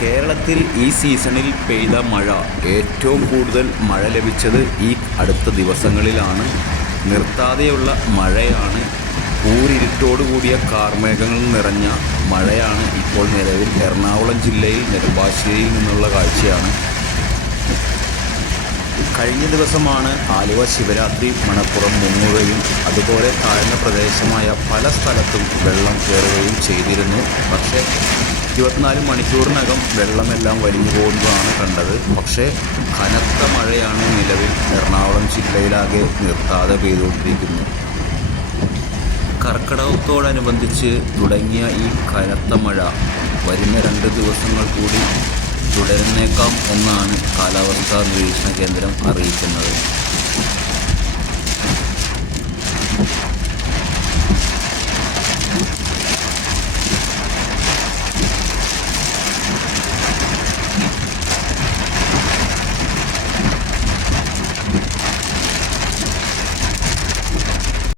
കേരളത്തിൽ ഈ സീസണിൽ പെയ്ത മഴ ഏറ്റവും കൂടുതൽ മഴ ലഭിച്ചത് ഈ അടുത്ത ദിവസങ്ങളിലാണ്. നിർത്താതെയുള്ള മഴയാണ് കൂടിയ കാർമേഘങ്ങൾ നിറഞ്ഞ മഴയാണ് ഇപ്പോൾ നിലവിൽ എറണാകുളം ജില്ലയിൽ നെടുമ്പാശ്ശേരിയിൽ നിന്നുള്ള കാഴ്ചയാണ്. കഴിഞ്ഞ ദിവസമാണ് ആലുവ ശിവരാത്രി മണപ്പുറം മുങ്ങുകയും അതുപോലെ താഴ്ന്ന പ്രദേശമായ പല സ്ഥലത്തും വെള്ളം കയറുകയും ചെയ്തിരുന്നു. പക്ഷേ ഇരുപത്തിനാല് മണിക്കൂറിനകം വെള്ളമെല്ലാം വലിഞ്ഞു പോകുന്നതാണ് കണ്ടത്. പക്ഷേ കനത്ത മഴയാണ് നിലവിൽ എറണാകുളം ജില്ലയിലാകെ നിർത്താതെ പെയ്തുകൊണ്ടിരിക്കുന്നു. കർക്കിടകത്തോടനുബന്ധിച്ച് തുടങ്ങിയ ഈ കനത്ത മഴ വരുന്ന രണ്ട് ദിവസങ്ങൾ കൂടി തുടരുന്നേക്കാം എന്നാണ് കാലാവസ്ഥാ നിരീക്ഷണ കേന്ദ്രം അറിയിക്കുന്നത്.